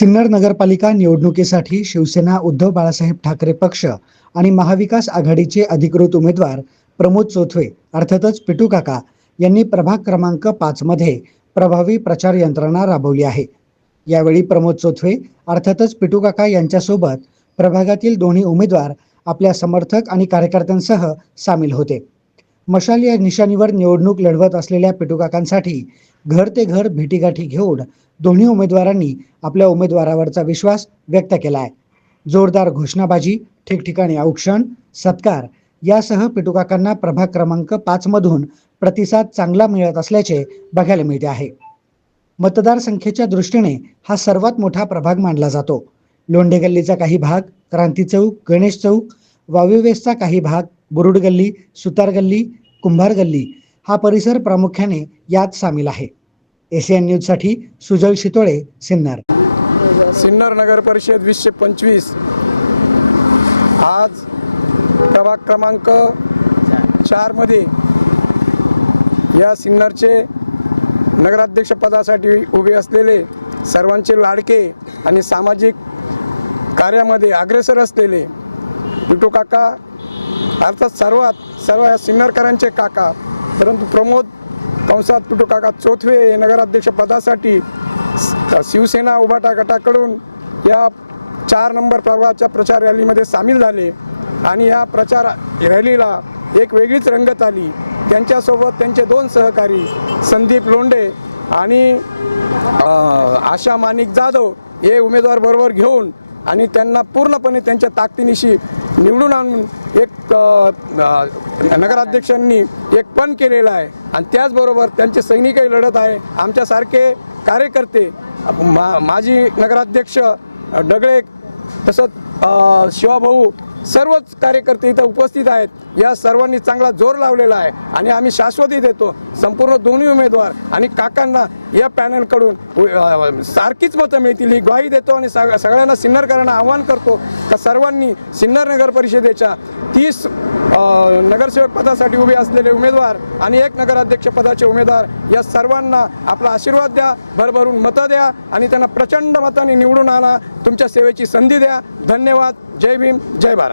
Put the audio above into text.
सिन्नर नगरपालिका निवडणुकीसाठी शिवसेना उद्धव बाळासाहेब ठाकरे पक्ष आणि महाविकास आघाडीचे अधिकृत उमेदवार प्रमोद चोथवे अर्थातच पिटू काका यांनी प्रभाग क्रमांक पाच मध्ये प्रभावी प्रचार यंत्रणा राबवली आहे. यावेळी प्रमोद चोथवे अर्थातच पिटू काका यांच्यासोबत प्रभागातील दोन्ही उमेदवार आपल्या समर्थक आणि कार्यकर्त्यांसह सामील होते. मशाल या निशाणीवर निवडणूक लढवत असलेल्या पिटुकाकांसाठी घर ते घर भेटीगाठी घेऊन दोन्ही उमेदवारांनी आपल्या उमेदवारावरचा विश्वास व्यक्त केला आहे जोरदार घोषणाबाजी ठिकठिकाणी औक्षण सत्कार यासह पिटुकाकांना प्रभाग क्रमांक पाच मधून प्रतिसाद चांगला मिळत असल्याचे बघायला मिळते आहे. मतदारसंख्येच्या दृष्टीने हा सर्वात मोठा प्रभाग मानला जातो. लोंढे गल्लीचा काही भाग क्रांती चौक गणेश चौक वावीवेसचा काही भाग बुरुड गल्ली सुतार गल्ली कुंभार गल्ली हा परिसर प्रामुख्याने यात सामील आहे. एशियन न्यूजसाठी सुजल शितोळे सिन्नर. सिन्नर नगर परिषद वीसशे पंचवीस. आज प्रभाग क्रमांक चारमध्ये या सिन्नरचे नगराध्यक्षपदासाठी उभे असलेले सर्वांचे लाडके आणि सामाजिक कार्यामध्ये अग्रेसर असलेले विटू काका अर्थात सर्वात सर्व या सिन्नरकरांचे काका परंतु प्रमोद कंसात पिटू काका चोथवे हे नगराध्यक्षपदासाठी शिवसेना उभाटा गटाकडून या चार नंबर पर्वाच्या प्रचार रॅलीमध्ये सामील झाले आणि या प्रचार रॅलीला एक वेगळीच रंगत आली. त्यांच्यासोबत त्यांचे दोन सहकारी संदीप लोंडे आणि आशा माणिक जाधव हे उमेदवार बरोबर घेऊन आणि त्यांना पूर्णपणे त्यांच्या ताकदीनिशी निवडून आणून एक नगराध्यक्षांनी एक पण केलेला आहे. आणि त्याचबरोबर त्यांचे सैनिकही लढत आहे. आमच्यासारखे कार्यकर्ते मा माजी नगराध्यक्ष डगळे तसंच शिवाभाऊ सर्वच कार्यकर्ते इथं उपस्थित आहेत. या सर्वांनी चांगला जोर लावलेला आहे आणि आम्ही शाश्वती देतो. संपूर्ण दोन्ही उमेदवार आणि काकांना या पॅनलकडून सारखीच मतं मिळतील ही ग्वाही देतो आणि सग- सगळ्यांना सिन्नरकरांना आवाहन करतो. का सर्वांनी सिन्नर नगर परिषदेच्या तीस नगरसेवक पदासाठी उभे असलेले उमेदवार आणि एक नगराध्यक्ष पदाचे उमेदवार या सर्वांना आपला आशीर्वाद द्या भरभरून मतं द्या आणि त्यांना प्रचंड मताने निवडून आणा. तुमच्या सेवेची संधी द्या. धन्यवाद. जय भीम. जय भारत.